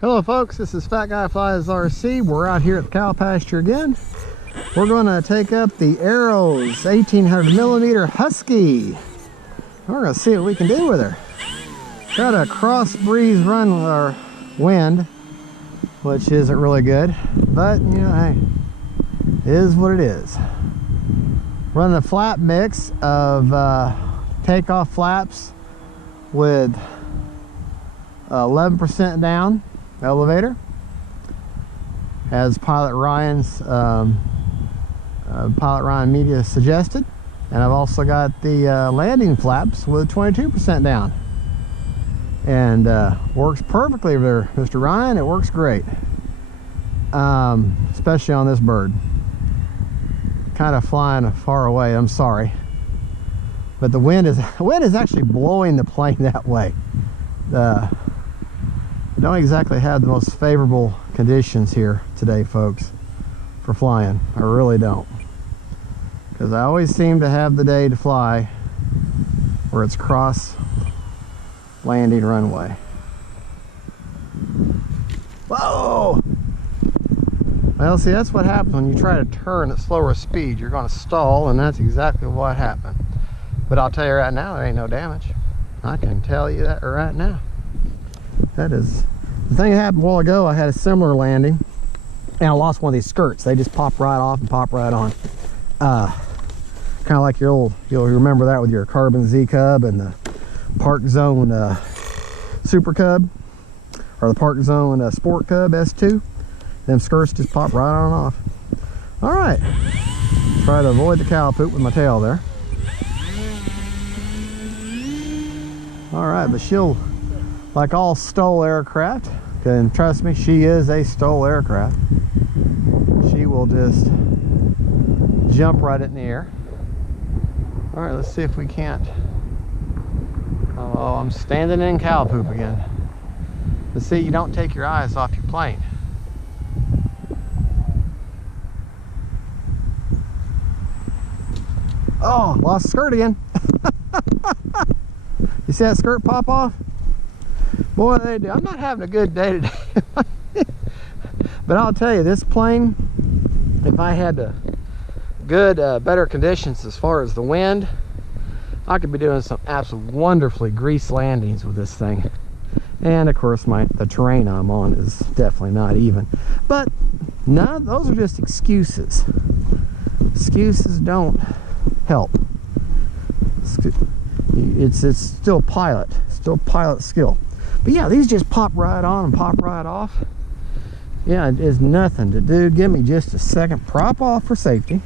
Hello folks, this is Fat Guy Flies RC. We're out here at the cow pasture again. We're going to take up the Arrows 1800 millimeter Husky. We're going to see what we can do with her. Got a cross breeze run or wind, which isn't really good, but you know, hey, it is what it is. Running a flap mix of takeoff flaps with 11% down elevator, as Pilot Ryan Media suggested, and I've also got the landing flaps with 22% down, and works perfectly there, Mr. Ryan. It works great, especially on this bird. Kind of flying far away, I'm sorry, but the wind is actually blowing the plane that way. I don't exactly have the most favorable conditions here today, folks, for flying. I really don't, because I always seem to have the day to fly where it's cross landing runway. Whoa! Well, see, that's what happens when you try to turn at slower speed. You're going to stall, and that's exactly what happened. But I'll tell you right now, there ain't no damage. I can tell you that right now. That is the thing that happened a while ago. I had a similar landing and I lost one of these skirts. They just pop right off and pop right on. Kind of like your old, you'll remember that with your Carbon Z Cub and the Park Zone Super Cub, or the Park Zone Sport Cub S2. Them skirts just pop right on and off. All right, try to avoid the cow poop with my tail there. All right, but she'll, like all STOL aircraft, and trust me, she is a STOL aircraft, she will just jump right in the air. All right, let's see if we can't. Oh, I'm standing in cow poop again. But see, you don't take your eyes off your plane. Oh, lost the skirt again. You see that skirt pop off? Boy, they do. I'm not having a good day today. But I'll tell you, this plane, if I had better conditions as far as the wind, I could be doing some absolutely wonderfully greased landings with this thing. And of course, the terrain I'm on is definitely not even. But no, those are just excuses. Excuses don't help. It's still pilot skill. But yeah, these just pop right on and pop right off. Yeah, it is nothing to do. Give me just a second. Prop off for safety.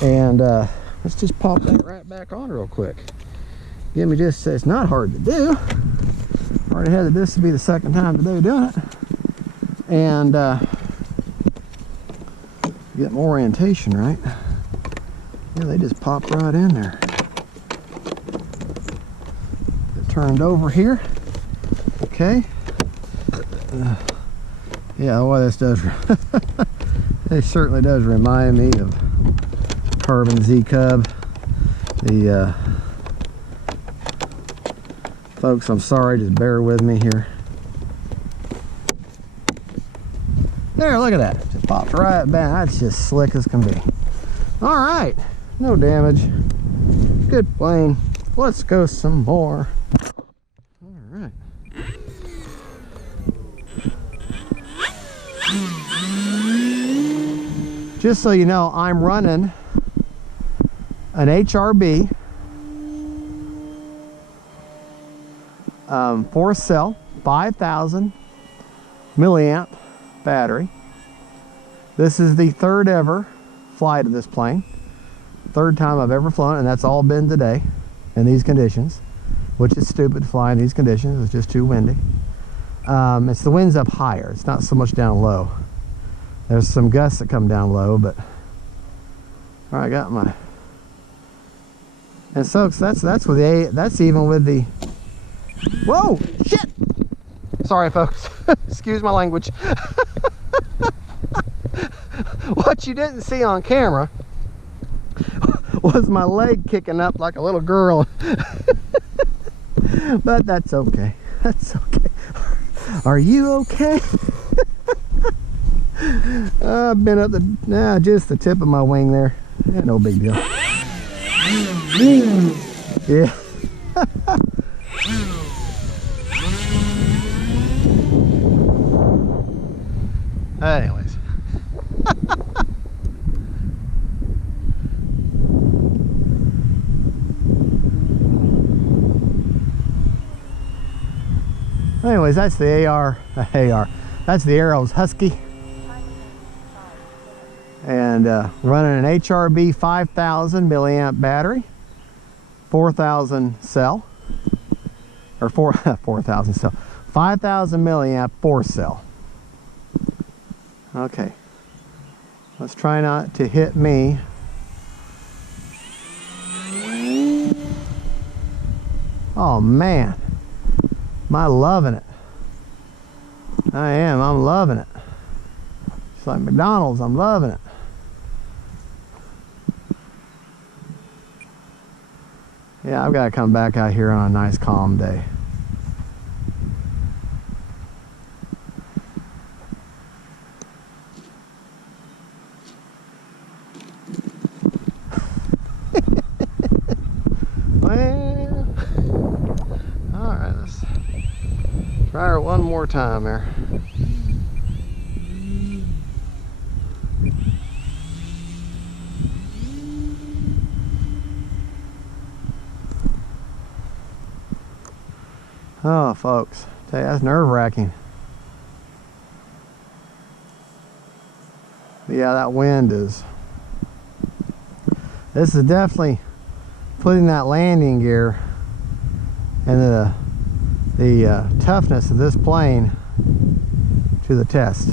And let's just pop that right back on real quick. Give me just, it's not hard to do. Already had this to be the second time today doing it. And get more orientation right. Yeah, they just pop right in there. Get turned over here. Okay. Yeah, well, this does. It certainly does remind me of Carbon Z Cub. The folks, I'm sorry, just bear with me here. There, look at that. Just popped right back. That's just slick as can be. All right, no damage. Good plane. Let's go some more. All right. Just so you know, I'm running an HRB 4-cell 5,000 milliamp battery. This is the third ever flight of this plane. Third time I've ever flown, and that's all been today in these conditions, which is stupid to fly in these conditions. It's just too windy. It's the wind's up higher. It's not so much down low. There's some gusts that come down low, but all right, I got my. And so that's with the that's even with the. Whoa, shit! Sorry, folks. Excuse my language. What you didn't see on camera was my leg kicking up like a little girl. But that's okay. That's okay. Are you okay? I've been up the, just the tip of my wing there. Yeah, no big deal. Yeah. Anyways. Anyways, that's the AR. That's the Arrows Husky. And running an HRB 5000 milliamp battery, 4000 cell, or 4,000 cell, 5000 milliamp 4 cell. Okay, let's try not to hit me. Oh man, am I loving it? I am, I'm loving it. It's like McDonald's, I'm loving it. Yeah, I've got to come back out here on a nice calm day. Well, all right, let's try her one more time there. Oh, folks, tell you, that's nerve-wracking. Yeah, that wind is. This is definitely putting that landing gear and the toughness of this plane to the test.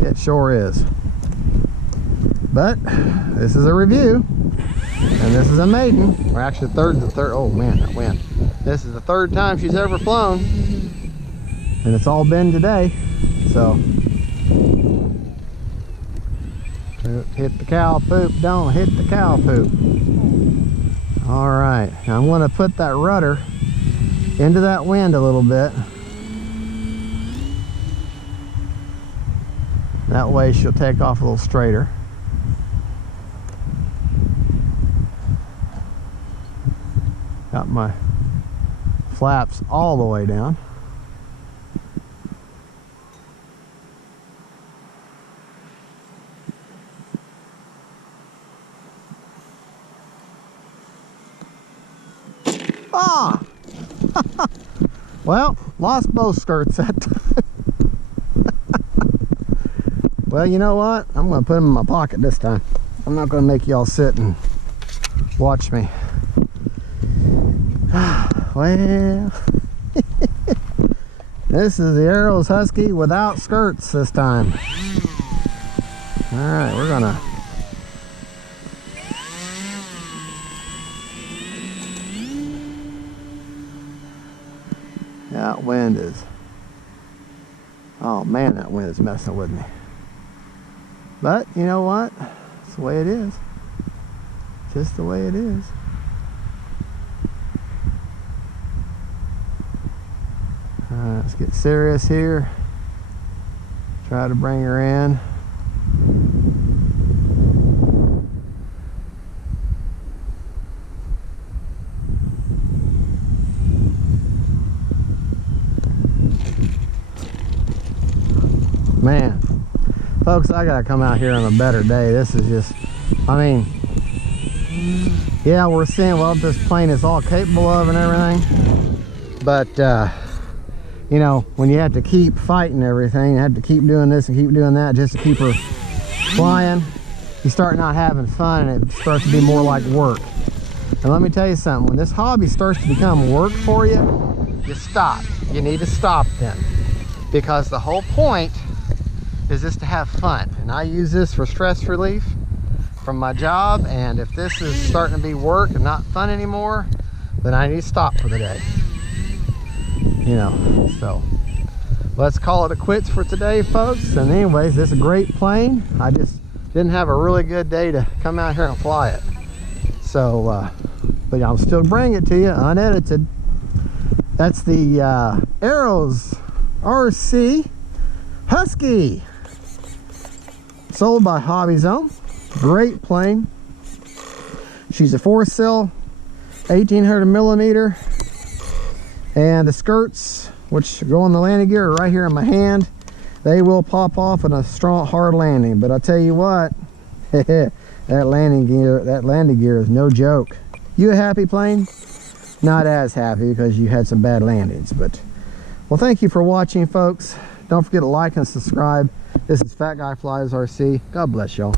It sure is. But this is a review, and this is a maiden, or actually the third, oh man, that wind. This is the third time she's ever flown, and it's all been today, so. Hit the cow poop, don't hit the cow poop. All right, now I'm gonna put that rudder into that wind a little bit. That way she'll take off a little straighter. Got my flaps all the way down. Ah! Well, lost both skirts that time. Well, you know what? I'm going to put them in my pocket this time. I'm not going to make y'all sit and watch me. Well, this is the Arrows Husky without skirts this time. All right, we're gonna. That wind is. Oh man, that wind is messing with me. But you know what? It's the way it is. Just the way it is. Let's get serious here. Try to bring her in. Man, folks, I gotta come out here on a better day. This is just, I mean, yeah, we're seeing what this plane is all capable of and everything, but you know, when you have to keep fighting everything, you have to keep doing this and keep doing that just to keep her flying, you start not having fun and it starts to be more like work. And let me tell you something, when this hobby starts to become work for you, you stop. You need to stop then, because the whole point is just to have fun. And I use this for stress relief from my job, and if this is starting to be work and not fun anymore, then I need to stop for the day. You know, so let's call it a quits for today, folks. And anyways, this is a great plane. I just didn't have a really good day to come out here and fly it. So but I'll still bring it to you unedited. That's the Arrows RC Husky, sold by Hobby Zone. Great plane. She's a 4-sill, 1800 millimeter, and the skirts, which go on the landing gear, are right here in my hand. They will pop off in a strong, hard landing. But I'll tell you what, that landing gear is no joke. You a happy plane? Not as happy because you had some bad landings. But well, thank you for watching, folks. Don't forget to like and subscribe. This is Fat Guy Flies RC. God bless y'all.